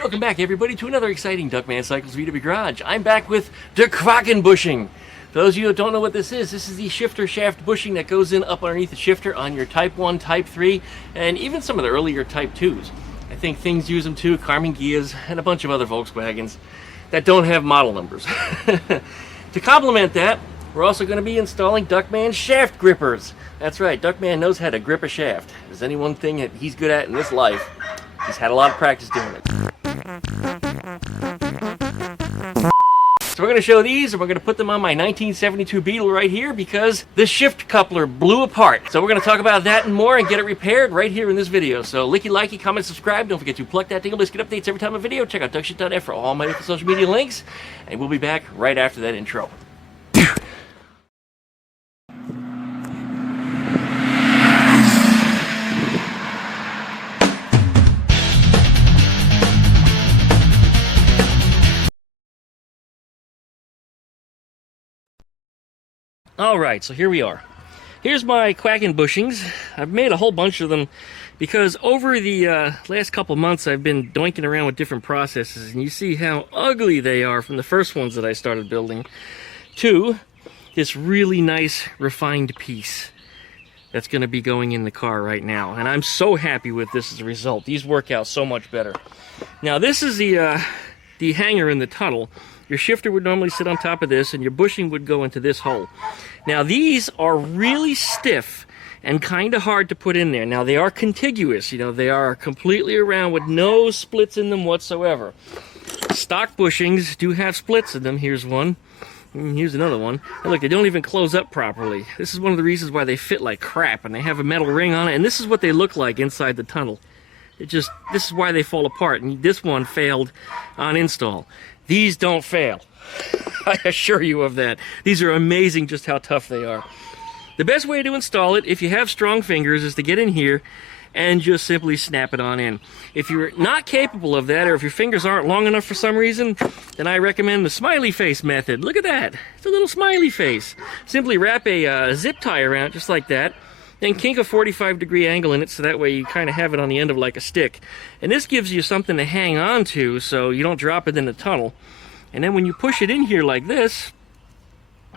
Welcome back, everybody, to another exciting Duckman Cycles VW Garage. I'm back with the QUACKENBUSHIng. For those of you who don't know what this is the shifter shaft bushing that goes in up underneath the shifter on your Type 1, Type 3, and even some of the earlier Type 2s. I think things use them too, Carmen Gias, and a bunch of other Volkswagens that don't have model numbers. To complement that, we're also going to be installing Duckman shaft grippers. That's right, Duckman knows how to grip a shaft. If there's any one thing that he's good at in this life, he's had a lot of practice doing it. So we're going to show these, and we're going to put them on my 1972 Beetle right here because the shift coupler blew apart. So we're going to talk about that and more and get it repaired right here in this video. So licky, likey, comment, subscribe. Don't forget to pluck that dingle. Let's get updates every time a video. Check out duckshit.net for all my social media links. And we'll be back right after that intro. Alright, so here we are. Here's my QUACKENBUSHINGs. I've made a whole bunch of them because over the last couple months I've been doinking around with different processes, and you see how ugly they are from the first ones that I started building to this really nice refined piece that's going to be going in the car right now. And I'm so happy with this as a result. These work out so much better. Now this is the hanger in the tunnel. Your shifter would normally sit on top of this, and your bushing would go into this hole. Now these are really stiff and kind of hard to put in there. Now they are contiguous, you know, they are completely around with no splits in them whatsoever. Stock bushings do have splits in them. Here's one. Here's another one. And look, they don't even close up properly. This is one of the reasons why they fit like crap, and they have a metal ring on it, and this is what they look like inside the tunnel. This is why they fall apart, and this one failed on install. These don't fail. I assure you of that. These are amazing just how tough they are. The best way to install it, if you have strong fingers, is to get in here and just simply snap it on in. If you're not capable of that, or if your fingers aren't long enough for some reason, then I recommend the smiley face method. Look at that. It's a little smiley face. Simply wrap a zip tie around it just like that. Then kink a 45-degree angle in it, so that way you kind of have it on the end of like a stick. And this gives you something to hang on to so you don't drop it in the tunnel. And then when you push it in here like this,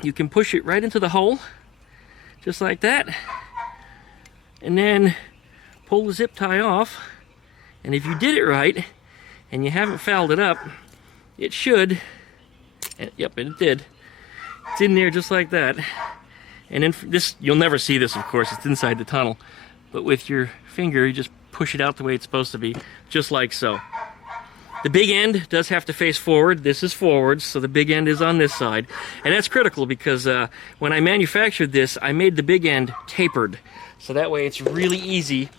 you can push it right into the hole, just like that. And then pull the zip tie off. And if you did it right, and you haven't fouled it up, it should, yep, it did. It's in there just like that. And then this, you'll never see this, of course, it's inside the tunnel. But with your finger, you just push it out the way it's supposed to be, just like so. The big end does have to face forward. This is forwards, so the big end is on this side. And that's critical because when I manufactured this, I made the big end tapered. So that way it's really easy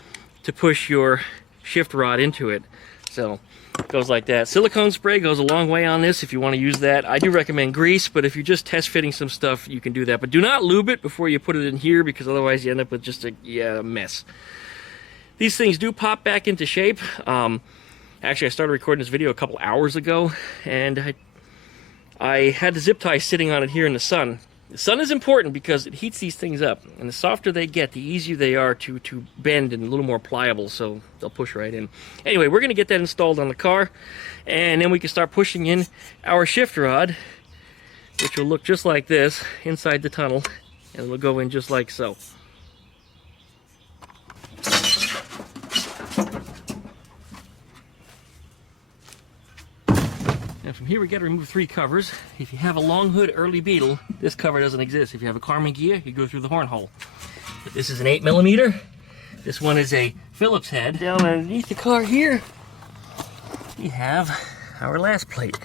to push your shift rod into it. So it goes like that. Silicone spray goes a long way on this if you want to use that. I do recommend grease, but if you're just test fitting some stuff, you can do that. But do not lube it before you put it in here, because otherwise you end up with just a mess. These things do pop back into shape. Actually, I started recording this video a couple hours ago, and I had the zip tie sitting on it here in the sun. The sun is important because it heats these things up, and the softer they get, the easier they are to bend and a little more pliable, so they'll push right in. Anyway, we're going to get that installed on the car, and then we can start pushing in our shift rod, which will look just like this inside the tunnel, and it'll go in just like so. Now from here we got to remove 3 covers. If you have a long hood early Beetle, this cover doesn't exist. If you have a Carmen Gia, you go through the horn hole. But this is an 8mm. This one is a Phillips head. Down underneath the car here, we have our last plate,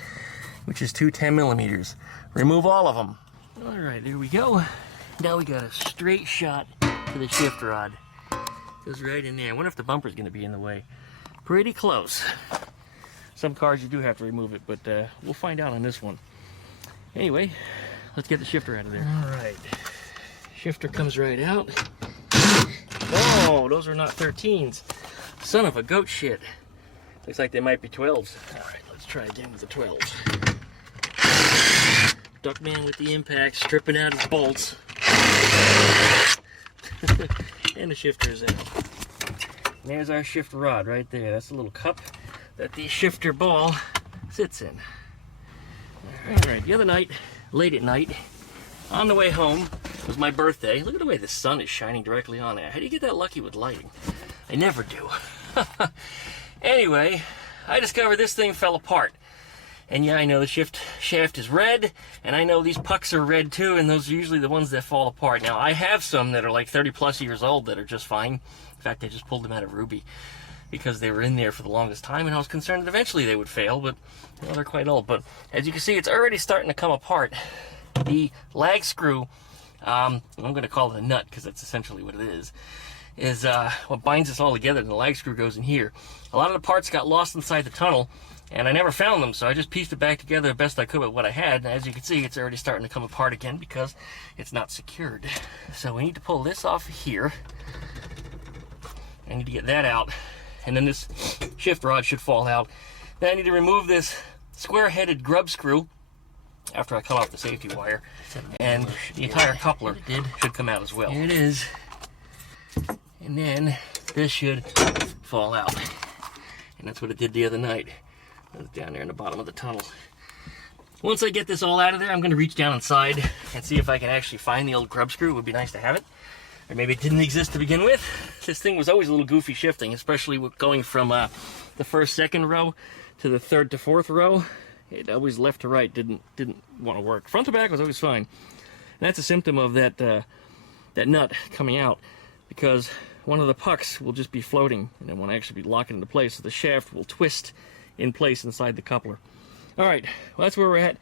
which is 2 10mm. Remove all of them. All right, there we go. Now we got a straight shot to the shift rod. Goes right in there. I wonder if the bumper's going to be in the way. Pretty close. Some cars you do have to remove it, but we'll find out on this one. Anyway, let's get the shifter out of there. All right, shifter comes right out. Oh, those are not 13s. Son of a goat shit. Looks like they might be 12s. All right, let's try again with the 12s. Duckman with the impact, stripping out his bolts. And the shifter is out. And there's our shift rod right there. That's a little cup that the shifter ball sits in. Alright, the other night, late at night, on the way home, it was my birthday. Look at the way the sun is shining directly on it. How do you get that lucky with lighting? I never do. Anyway, I discovered this thing fell apart. And yeah, I know the shaft is red, and I know these pucks are red too, and those are usually the ones that fall apart. Now, I have some that are like 30 plus years old that are just fine. In fact, I just pulled them out of Ruby because they were in there for the longest time, and I was concerned that eventually they would fail, but well, they're quite old. But as you can see, it's already starting to come apart. The lag screw, I'm going to call it a nut because that's essentially what it is what binds us all together, and the lag screw goes in here. A lot of the parts got lost inside the tunnel, and I never found them, so I just pieced it back together the best I could with what I had. And as you can see, it's already starting to come apart again because it's not secured. So we need to pull this off here. I need to get that out, and then this shift rod should fall out. Then I need to remove this square-headed grub screw after I cut off the safety wire, and the entire coupler should come out as well. Here it is. And then this should fall out. And that's what it did the other night. It was down there in the bottom of the tunnel. Once I get this all out of there, I'm going to reach down inside and see if I can actually find the old grub screw. It would be nice to have it. Or maybe it didn't exist to begin with. This thing was always a little goofy shifting, especially with going from the first, second row to the third to fourth row. It always left to right didn't want to work. Front to back was always fine. And that's a symptom of that nut coming out, because one of the pucks will just be floating and it won't actually be locking into place, so the shaft will twist in place inside the coupler. Alright, well, that's where we're at.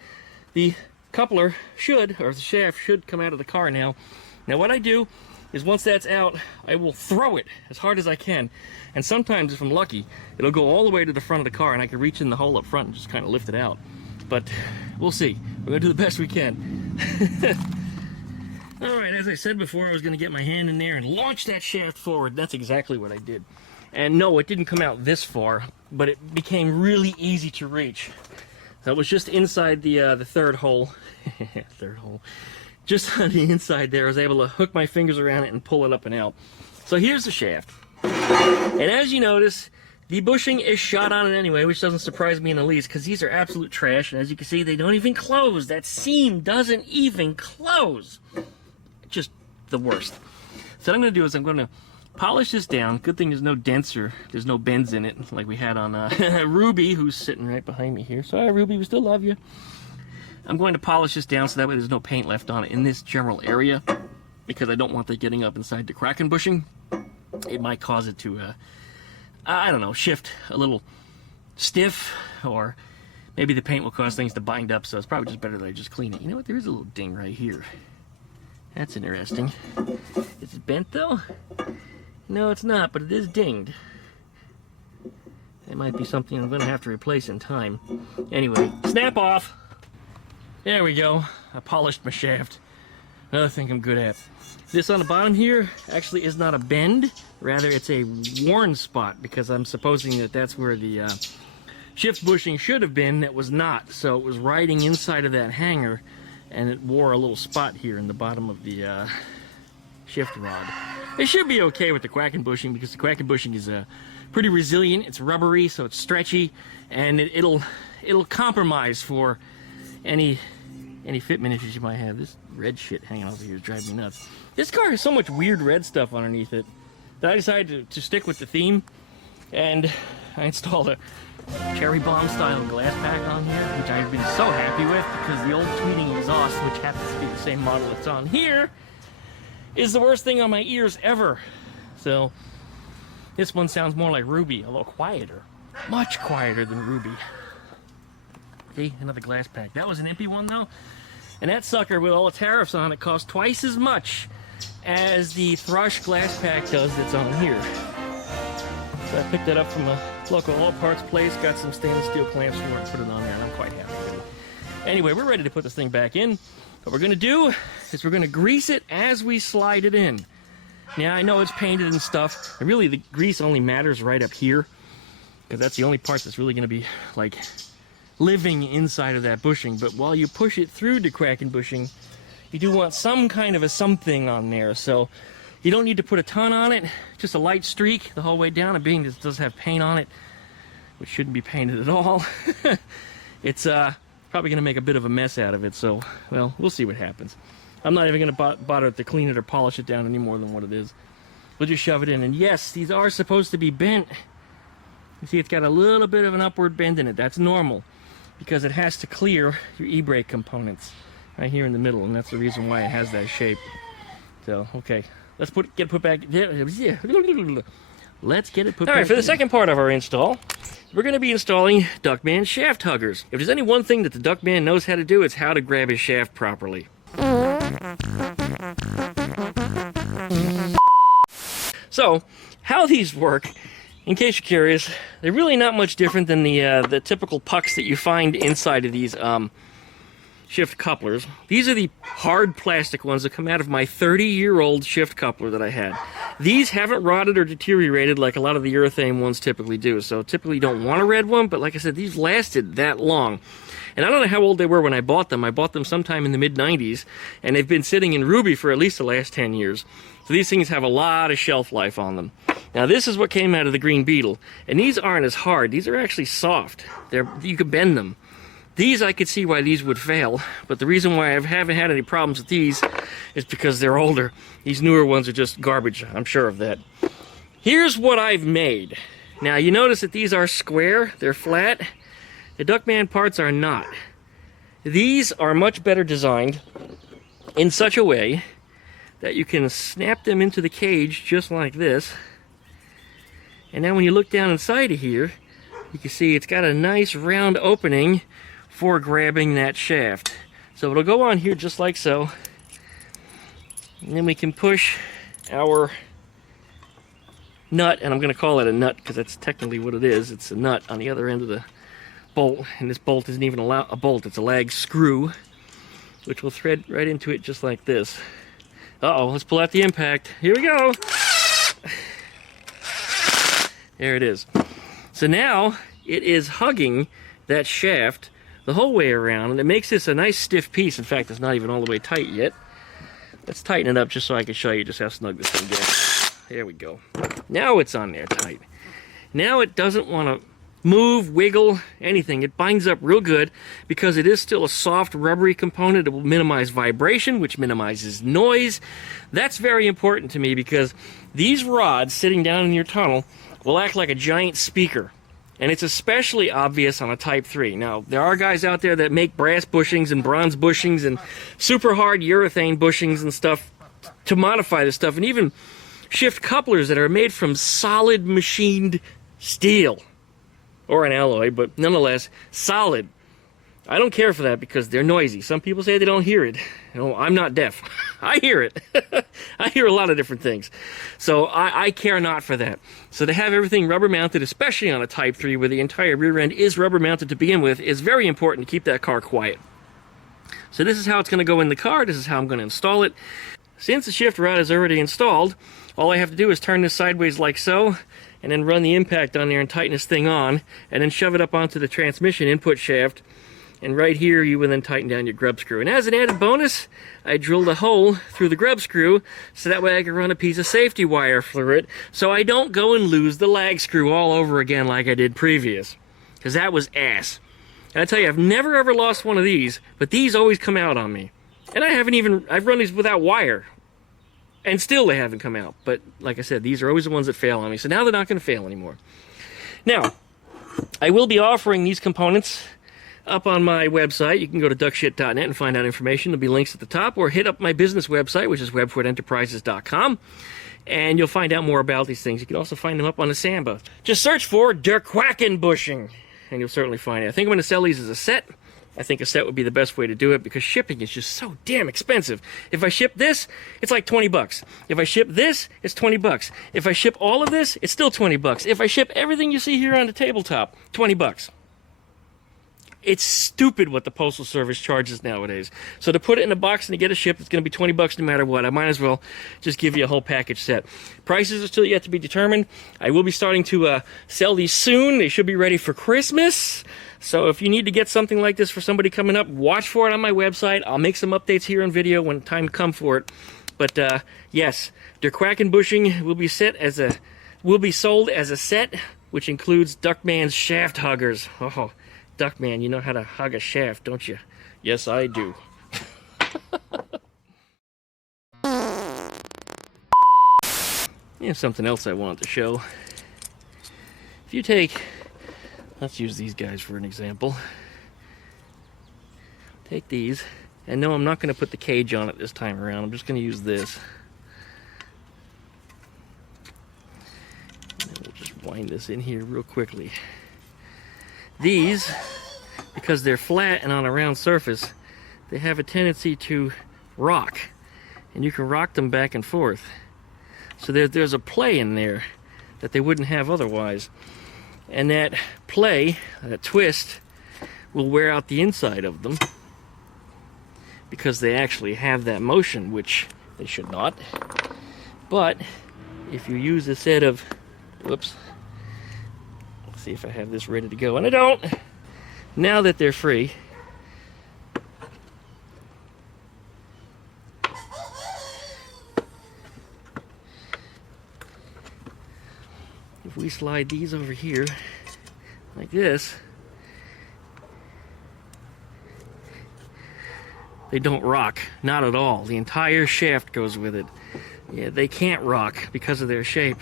The coupler should, or the shaft should come out of the car now. Now what I do is once that's out, I will throw it as hard as I can. And sometimes, if I'm lucky, it'll go all the way to the front of the car and I can reach in the hole up front and just kind of lift it out. But we'll see. We're going to do the best we can. Alright, as I said before, I was going to get my hand in there and launch that shaft forward. That's exactly what I did. And no, it didn't come out this far, but it became really easy to reach. So it was just inside the third hole. Third hole. Just on the inside there, I was able to hook my fingers around it and pull it up and out. So here's the shaft. And as you notice, the bushing is shot on it anyway, which doesn't surprise me in the least, because these are absolute trash. And as you can see, they don't even close. That seam doesn't even close. Just the worst. So what I'm going to do is I'm going to polish this down. Good thing there's no dents or there's no bends in it like we had on Ruby, who's sitting right behind me here. Sorry, Ruby, we still love you. I'm going to polish this down so that way there's no paint left on it in this general area, because I don't want that getting up inside the Kraken bushing. It might cause it to, I don't know, shift a little stiff, or maybe the paint will cause things to bind up, so it's probably just better that I just clean it. You know what, there is a little ding right here. That's interesting. Is it bent though? No, it's not, but it is dinged. It might be something I'm going to have to replace in time. Anyway, snap off! There we go. I polished my shaft. Another thing I'm good at. This on the bottom here actually is not a bend. Rather, it's a worn spot, because I'm supposing that that's where the shift bushing should have been. That was not. So it was riding inside of that hanger, and it wore a little spot here in the bottom of the shift rod. It should be okay with the QUACKENBUSHING, because the QUACKENBUSHING is pretty resilient. It's rubbery, so it's stretchy, and it'll compromise for any fitment issues you might have. This red shit hanging over here is driving me nuts. This car has so much weird red stuff underneath it that I decided to stick with the theme, and I installed a cherry bomb style glass pack on here, which I've been so happy with, because the old tweeting exhaust, which happens to be the same model that's on here, is the worst thing on my ears ever. So this one sounds more like Ruby, a little quieter, much quieter than Ruby. Okay, another glass pack. That was an empty one though, and that sucker with all the tariffs on it cost twice as much as the Thrush glass pack does that's on here. So I picked it up from a local all parts place, got some stainless steel clamps for it, and put it on there, and I'm quite happy with it. Anyway, we're ready to put this thing back in. What we're going to do is we're going to grease it as we slide it in. Now, I know it's painted and stuff, and really the grease only matters right up here, because that's the only part that's really going to be, like, living inside of that bushing. But while you push it through the QUACKENBUSHING, you do want some kind of a something on there. So you don't need to put a ton on it, just a light streak the whole way down. And being this does have paint on it, which shouldn't be painted at all. It's probably going to make a bit of a mess out of it, so, well, we'll see what happens. I'm not even going to bother to clean it or polish it down any more than what it is. We'll just shove it in. And yes, these are supposed to be bent. You see, it's got a little bit of an upward bend in it. That's normal, because it has to clear your e-brake components right here in the middle, and that's the reason why it has that shape. So, okay, let's get it put back. Let's get it put back. All right, for the second part of our install, we're going to be installing Duckman shaft huggers. If there's any one thing that the Duckman knows how to do, it's how to grab his shaft properly. So, how these work, in case you're curious, they're really not much different than the typical pucks that you find inside of these shift couplers. These are the hard plastic ones that come out of my 30-year-old shift coupler that I had. These haven't rotted or deteriorated like a lot of the urethane ones typically do, so typically you don't want a red one, but like I said, these lasted that long. And I don't know how old they were when I bought them. I bought them sometime in the mid-90s, and they've been sitting in Ruby for at least the last 10 years. So these things have a lot of shelf life on them. Now this is what came out of the green Beetle, and these aren't as hard. These are actually soft. You can bend them. These, I could see why these would fail, but the reason why I haven't had any problems with these is because they're older. These newer ones are just garbage, I'm sure of that. Here's what I've made. Now you notice that these are square, they're flat. The Duckman parts are not. These are much better designed in such a way that you can snap them into the cage just like this. And now when you look down inside of here, you can see it's got a nice round opening for grabbing that shaft. So it'll go on here just like so. And then we can push our nut, and I'm going to call it a nut because that's technically what it is. It's a nut on the other end of the bolt, and this bolt isn't even a bolt, it's a lag screw, which will thread right into it just like this. Uh-oh, let's pull out the impact. Here we go. There it is. So now it is hugging that shaft the whole way around, and it makes this a nice stiff piece. In fact, it's not even all the way tight yet. Let's tighten it up just so I can show you just how snug this thing gets. There we go. Now it's on there tight. Now it doesn't want to move, wiggle, anything. It binds up real good because it is still a soft, rubbery component. It will minimize vibration, which minimizes noise. That's very important to me because these rods sitting down in your tunnel will act like a giant speaker. And it's especially obvious on a Type 3. Now, there are guys out there that make brass bushings and bronze bushings and super hard urethane bushings and stuff to modify this stuff, and even shift couplers that are made from solid machined steel. Or an alloy, but nonetheless, solid. I don't care for that because they're noisy. Some people say they don't hear it. No, I'm not deaf. I hear it. I hear a lot of different things. So I care not for that. So to have everything rubber mounted, especially on a Type 3 where the entire rear end is rubber mounted to begin with, is very important to keep that car quiet. So this is how it's going to go in the car. This is how I'm going to install it. Since the shift rod is already installed, all I have to do is turn this sideways like so, and then run the impact on there and tighten this thing on, and then shove it up onto the transmission input shaft. And right here, you will then tighten down your grub screw. And as an added bonus, I drilled a hole through the grub screw so that way I can run a piece of safety wire through it so I don't go and lose the lag screw all over again like I did previous. Because that was ass. And I tell you, I've never ever lost one of these, but these always come out on me. And I've run these without wire. And still they haven't come out. But like I said, these are always the ones that fail on me. So now they're not going to fail anymore. Now, I will be offering these components up on my website. You can go to duckshit.net and find out information. There'll be links at the top, or hit up my business website, which is webfordenterprises.com, and you'll find out more about these things. You can also find them up on the Samba. Just search for Der QUACKENBUSHING, and you'll certainly find it. I think I'm going to sell these as a set. I think a set would be the best way to do it because shipping is just so damn expensive. If I ship this, it's like 20 bucks. If I ship this, it's 20 bucks. If I ship all of this, it's still 20 bucks. If I ship everything you see here on the tabletop, 20 bucks. It's stupid what the Postal Service charges nowadays. So to put it in a box and to get it shipped, it's going to be 20 bucks no matter what. I might as well just give you a whole package set. Prices are still yet to be determined. I will be starting to sell these soon. They should be ready for Christmas. So if you need to get something like this for somebody coming up, watch for it on my website. I'll make some updates here on video when time comes for it. But yes, Der QUACKENBUSHING will be sold as a set which includes Duckman's shaft huggers. Oh, Duckman, you know how to hug a shaft, don't you? Yes, I do. Here's something else I wanted to show. If you take, let's use these guys for an example. Take these, and no, I'm not going to put the cage on it this time around. I'm just going to use this. And we'll just wind this in here real quickly. These, because they're flat and on a round surface, they have a tendency to rock, and you can rock them back and forth. So there's a play in there that they wouldn't have otherwise. And that play, that twist, will wear out the inside of them because they actually have that motion, which they should not. But if you use a set of, whoops, let's see if I have this ready to go, and I don't. Now that they're free, if we slide these over here like this, they don't rock, not at all. The entire shaft goes with it. Yeah, they can't rock because of their shape.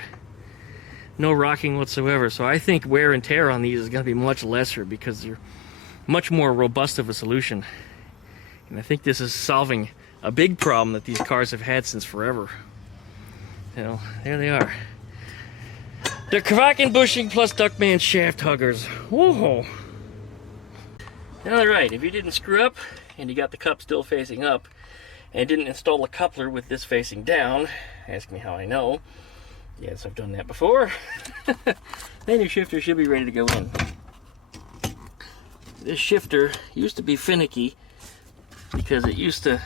No rocking whatsoever. So I think wear and tear on these is going to be much lesser because they're much more robust of a solution. And I think this is solving a big problem that these cars have had since forever. You know, there they are. The QUACKENBUSHING plus Duckman shaft huggers. Whoa! Alright, if you didn't screw up and you got the cup still facing up and didn't install a coupler with this facing down, ask me how I know. Yes, I've done that before. Then your shifter should be ready to go in. This shifter used to be finicky because it used to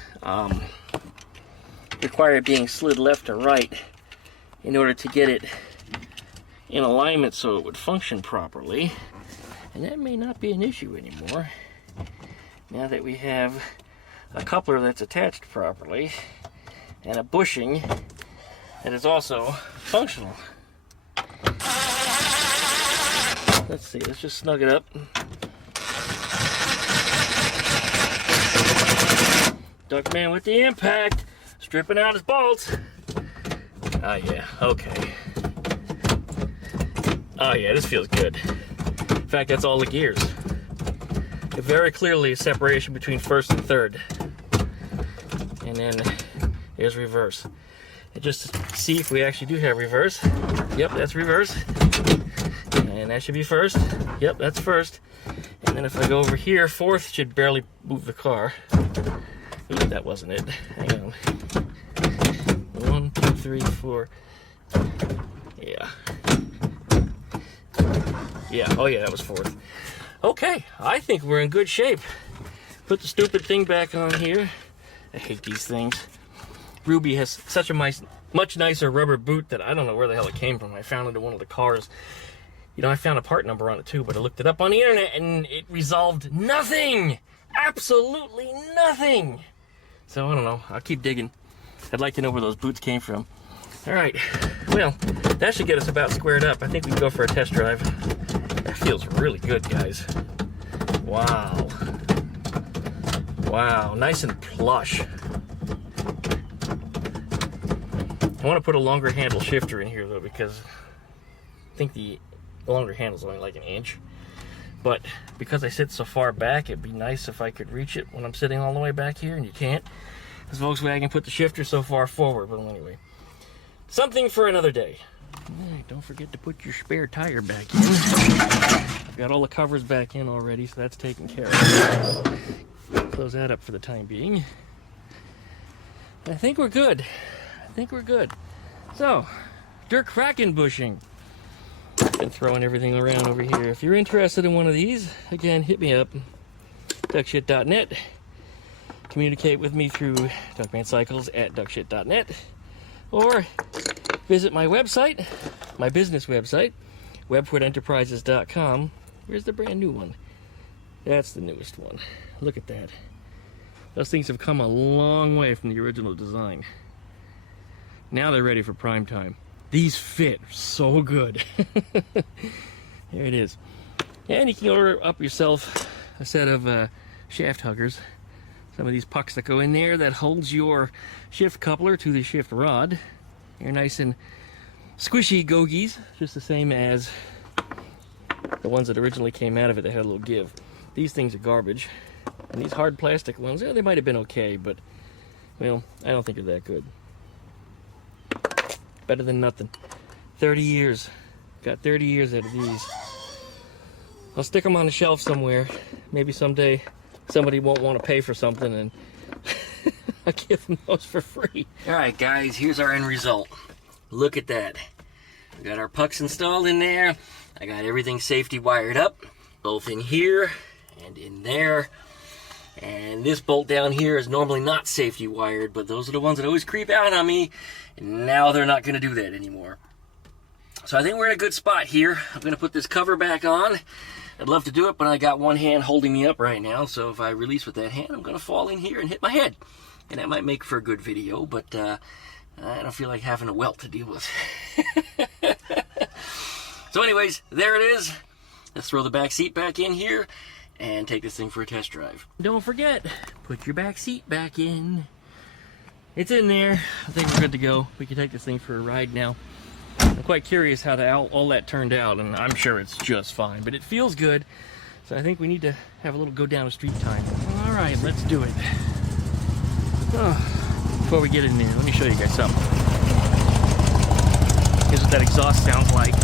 require being slid left or right in order to get it in alignment so it would function properly, and that may not be an issue anymore now that we have a coupler that's attached properly and a bushing that is also functional. Let's see, let's just snug it up. Duckman with the impact, stripping out his bolts. Ah, yeah, okay. Oh yeah, this feels good. In fact, that's all the gears. Very clearly a separation between first and third. And then there's reverse. And just to see if we actually do have reverse. Yep, that's reverse. And that should be first. Yep, that's first. And then if I go over here, fourth should barely move the car. Ooh, that wasn't it. Hang on. 1, 2, 3, 4. Yeah. Yeah, oh yeah, that was fourth. Okay, I think we're in good shape. Put the stupid thing back on here. I hate these things. Ruby has such a much nicer rubber boot that I don't know where the hell it came from. I found it in one of the cars. You know, I found a part number on it too, but I looked it up on the internet and it resolved nothing! Absolutely nothing! So, I don't know, I'll keep digging. I'd like to know where those boots came from. Alright, well, that should get us about squared up. I think we can go for a test drive. That feels really good, guys. Wow. Wow, nice and plush. I want to put a longer handle shifter in here, though, because I think the longer handle's only like an inch. But because I sit so far back, it'd be nice if I could reach it when I'm sitting all the way back here, and you can't. Because Volkswagen put the shifter so far forward, but anyway. Something for another day. Alright, don't forget to put your spare tire back in. I've got all the covers back in already, so that's taken care of. Close that up for the time being. I think we're good. I think we're good. So, der QUACKENBUSHING. Been throwing everything around over here. If you're interested in one of these, again, hit me up. Duckshit.net. Communicate with me through duckmancycles at duckshit.net. Or visit my website, my business website, webfordenterprises.com. Where's the brand new one? That's the newest one. Look at that. Those things have come a long way from the original design. Now they're ready for prime time. These fit so good. There it is. And you can order up yourself a set of shaft huggers. Some of these pucks that go in there that holds your shift coupler to the shift rod. They're nice and squishy gogies, just the same as the ones that originally came out of it that had a little give. These things are garbage. And these hard plastic ones, yeah, they might have been okay, but, well, I don't think they're that good. Better than nothing. 30 years. Got 30 years out of these. I'll stick them on the shelf somewhere. Maybe someday somebody won't want to pay for something and I'll give them those for free. Alright guys, here's our end result. Look at that. We got our pucks installed in there. I got everything safety wired up, both in here and in there. And this bolt down here is normally not safety wired, but those are the ones that always creep out on me. And now they're not going to do that anymore. So I think we're in a good spot here. I'm going to put this cover back on. I'd love to do it, but I got one hand holding me up right now. So if I release with that hand, I'm going to fall in here and hit my head. And that might make for a good video, but I don't feel like having a welt to deal with. So anyways, there it is. Let's throw the back seat back in here and take this thing for a test drive. Don't forget, put your back seat back in. It's in there. I think we're good to go. We can take this thing for a ride now. I'm quite curious how all that turned out, and I'm sure it's just fine, but it feels good. So I think we need to have a little go down the street time. All right, let's do it. Oh, before we get in there, let me show you guys something. Here's what that exhaust sounds like.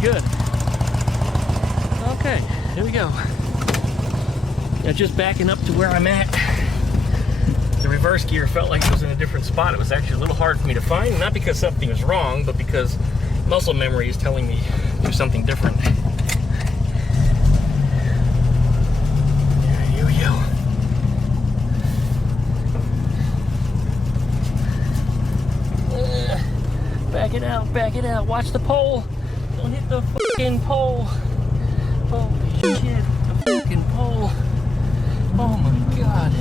Good. Okay, here we go. Now just backing up to where I'm at. The reverse gear felt like it was in a different spot. It was actually a little hard for me to find, not because something was wrong, but because muscle memory is telling me to do something different. Here we go. Back it out, back it out. Watch the pole. Don't hit the fucking pole. Holy shit, the fucking pole. Oh my god.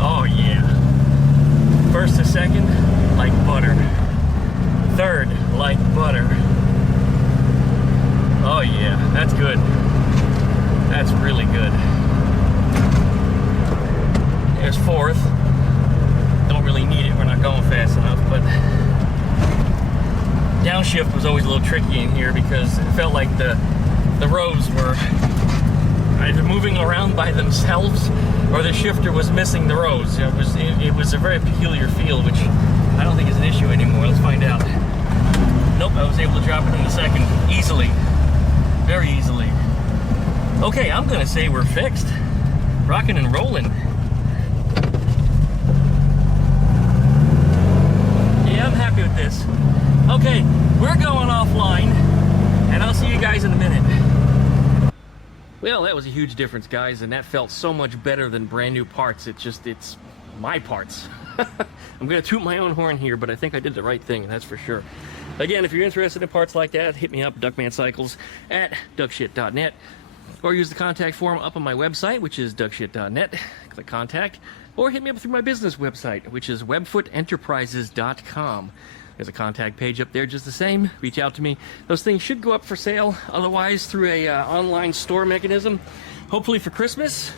Oh yeah. First to second, like butter. Third, like butter. Oh yeah, that's good. That's really good. There's fourth. Don't really need it, we're not going fast enough, but downshift was always a little tricky in here because it felt like the rows were either moving around by themselves or the shifter was missing the rows. It was a very peculiar feel, which I don't think is an issue anymore. Let's find out. Nope, I was able to drop it in the second easily. Very easily. Okay, I'm gonna say we're fixed. Rocking and rolling. I'm happy with this. Okay, we're going offline, and I'll see you guys in a minute. Well, that was a huge difference, guys, and that felt so much better than brand new parts. It's my parts. I'm gonna toot my own horn here, but I think I did the right thing, that's for sure. Again, if you're interested in parts like that, hit me up, duckmancycles at duckshit.net, or use the contact form up on my website, which is duckshit.net. Click contact. Or hit me up through my business website, which is webfootenterprises.com. There's a contact page up there just the same. Reach out to me. Those things should go up for sale, otherwise through a online store mechanism. Hopefully for Christmas.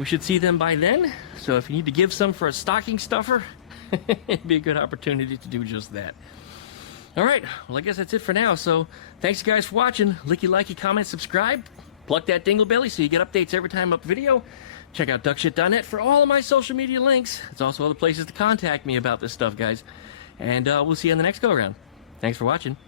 We should see them by then. So if you need to give some for a stocking stuffer, it'd be a good opportunity to do just that. All right, well I guess that's it for now. So thanks guys for watching. Licky, likey, comment, subscribe. Pluck that dingle belly so you get updates every time I up a video. Check out duckshit.net for all of my social media links. There's also other places to contact me about this stuff, guys. And we'll see you on the next go-around. Thanks for watching.